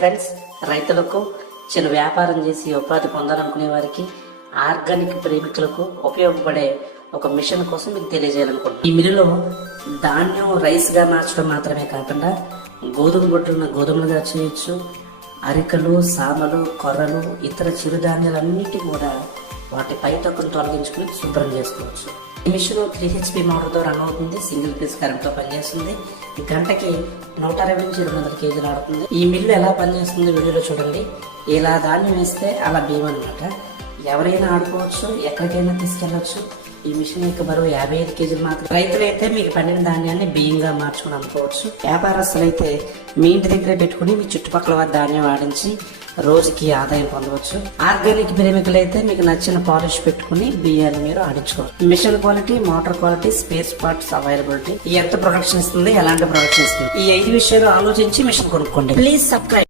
Friends, రైతులకు చిన్న వ్యాపారం చేసి ఉపాధి పొందాలనుకునే వారికి, ఆర్గానిక్ ప్రేమికులకు ఉపయోగపడే ఒక మిషన్ కోసం మీకు తెలియజేయాలనుకుంటున్నాను. ఈ మిల్లులో ధాన్యం రైస్ గా మార్చడం మాత్రమే కాకుండా గోధుమ బొట్టులను గోధుమలుగా చేయొచ్చు, అరికలు, సామలు, కొర్రలు, ఇతర చిరుధాన్యాలన్నిటి కూడా వాటి పై తొక్కను తొలగించుకుని శుభ్రం చేసుకోవచ్చు. ఈ మిషన్ 3 HP మోటార్తో రన్ అవుతుంది. సింగిల్ పీస్ కరెంట్తో పనిచేస్తుంది. గంటకి 120 నుంచి 200 కేజీలు ఆడుతుంది. ఈ మిల్లు ఎలా పనిచేస్తుందో వీడియోలో చూడండి. ఇలా ధాన్యం వేస్తే అలా బియ్యం అనమాట. ఎవరైనా ఆడుకోవచ్చు, ఎక్కడికైనా తీసుకెళ్లొచ్చు. ఈ మిషన్ యొక్క బరువు 55 కేజీలు మాత్రం. రైతులైతే మీకు పండిన ధాన్యాన్ని బియ్యంగా మార్చుకుని అమ్ముకోవచ్చు. వ్యాపారస్తులు అయితే మీ ఇంటి దగ్గర పెట్టుకుని మీ చుట్టుపక్కల వారి ధాన్యం ఆడించి రోజుకి ఆదాయం పొందవచ్చు. ఆర్గానిక్ ప్రేమికులైతే మీకు నచ్చిన పాలిష్ పెట్టుకుని బియ్యాన్ని మీరు ఆడించుకోవచ్చు. Machine quality, motor quality, spare parts availability, ఎంత ప్రొడక్షన్ ఇస్తుంది, ఎలాంటి ప్రొడక్షన్ ఇస్తుంది, ఈ 5 విషయాలు ఆలోచించి మిషన్ కొనుక్కోండి. Please subscribe.